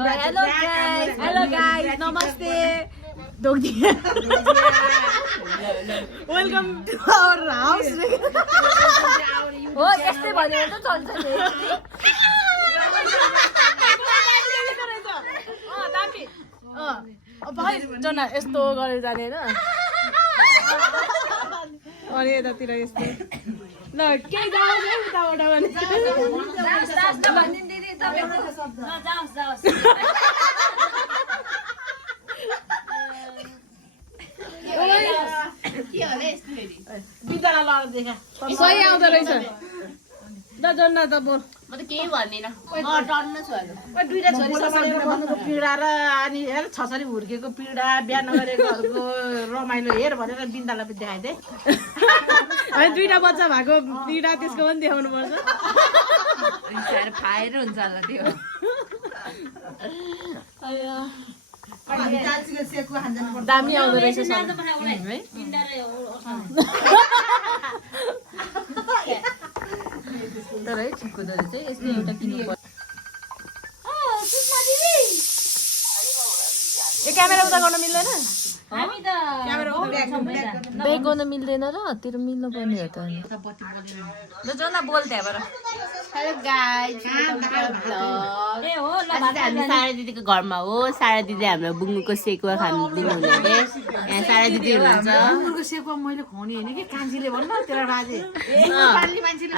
Hello guys, namaste. Dogdiya. Welcome to our house. हो यस्तै भन्यो त चल्छ नि दामी भाइ जना यस्तो गरेर जाने हैन अनि यतातिर यस्तो ल के जाओस् है उताबाट भने जाओस् भनिदिनु दिदी तपाईको शब्द ल जाओस् के होला यस्तो फेरि बिदारा लड देखा सही आउँदो रहेछ ल जन्ना त बोल म त केही भन्दिन टन्न छु ओ दुईटा छोरी समालेर बस्नुको पीडा र अनि हेर छसरी हुर्केको पीडा बिहा नगरेकोहरुको रमाइलो हेर भनेर बिन्दालाई पनि देखाइदे अनि दुईटा बच्चा भएको पीडा त्यसको पनि देखाउनु पर्छ सारे फायर हुन्छ होला त्यो दामी आउँदो रहेछ तर है ठिक हुँदो रहेछ यसले एउटा किन्नु पर्छ ए क्यामेरा उता गर्न मिल्दैन हामी त ब्याक गर्न मिल्दैन र तेरो मिल्नु पर्ने हो त ल जना बोल त्यहाँबाट हेलो गाइस ए हो ल हामी सारा दिदीको घरमा हो सारा दिदी हाम्रो बुङ्गुको सेकुवा खानु दिनुहुने रे यहाँ सारा दिदी हुनुहुन्छ बुङ्गुको सेकुवा मैले खुवाउने हैन कि कान्छीले भन्न तेरा बाजे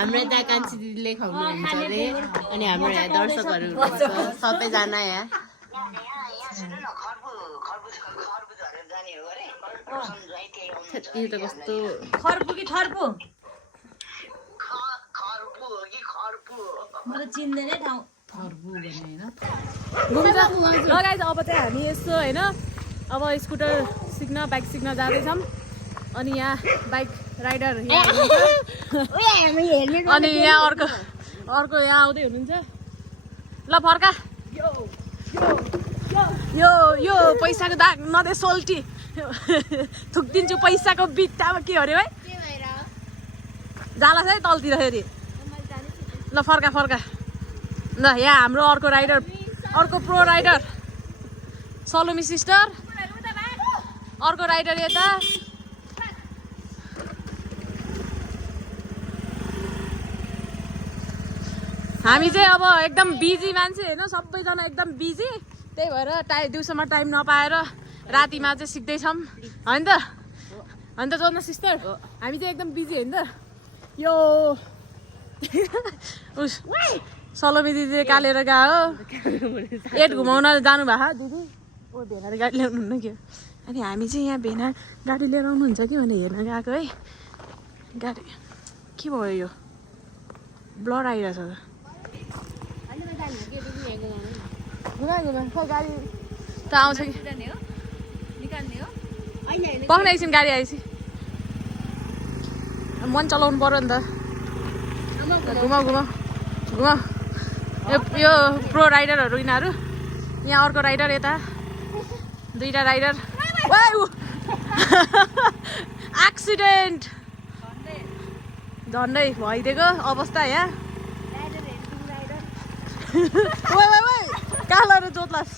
हाम्रो त्यहाँ कान्छी दिदीले खुवाउनुहुन्छ रे अनि हाम्रो यहाँ दर्शकहरू हुनुहुन्छ सबैजना यहाँ यो त कस्तो खर्पु कि ठर्पु मलाई चिन्दैनै ठाउँ ल गाइस अब चाहिँ हामी यस्तो हैन अब स्कुटर सिक्न बाइक सिक्न जाँदैछौँ अनि यहाँ बाइक राइडर अनि यहाँ अर्को यहाँ आउँदै हुनुहुन्छ ल फर्का यो पैसाको दाग नदे सोल्टी थुक्दिन्छु पैसाको बिट्टामा के अरे है जालास है तलतिर फेरि ल फर्का ल यहाँ हाम्रो अर्को राइडर अर्को प्रो राइडर सलोमी सिस्टर अर्को राइडर यता हामी चाहिँ अब एकदम बिजी मान्छे होइन सबैजना एकदम बिजी त्यही भएर दिउँसोमा टाइम नपाएर रातिमा चाहिँ सिक्दैछौँ होइन त जोड्न सिस्टर हामी चाहिँ एकदम बिजी होइन त यो उस सलोमी दिदीले कालेर गयो एट घुमाउन जानु भएको दिदी ओ भेनाले गाडी ल्याउनुहुन्न कि अनि हामी चाहिँ यहाँ भेना गाडी लिएर आउनुहुन्छ कि भने हेर्न गएको है गाडी के भयो यो ब्लड आइरहेछ घुमा खै गाडी त आउँछ कि पक्न एकछिन गाडी आएपछि मन चलाउनु पर्यो नि त घुमाउ यो प्रो राइडरहरू यिनीहरू यहाँ अर्को राइडर यता दुईटा राइडर एक्सिडेन्ट झन्डै भइदिएको अवस्था यहाँ कालहरू जोत्लास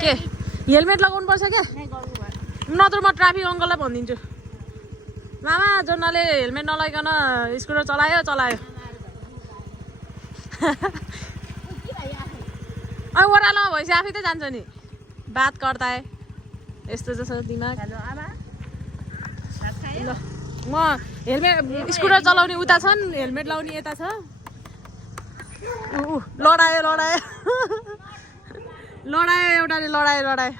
के हेलमेट लगाउनु पर्छ क्या नत्र म ट्राफिक अङ्कललाई भनिदिन्छु मामा जनाले हेलमेट नलाइकन स्कुटर चलायो ओह्रालो भएपछि आफै त जान्छ नि बात गर्दा यस्तो जस्तो दिमाग ल म हेलमेट स्कुटर चलाउने उता छन् हेलमेट लाउने यता छ लडायो एउटाले लडायो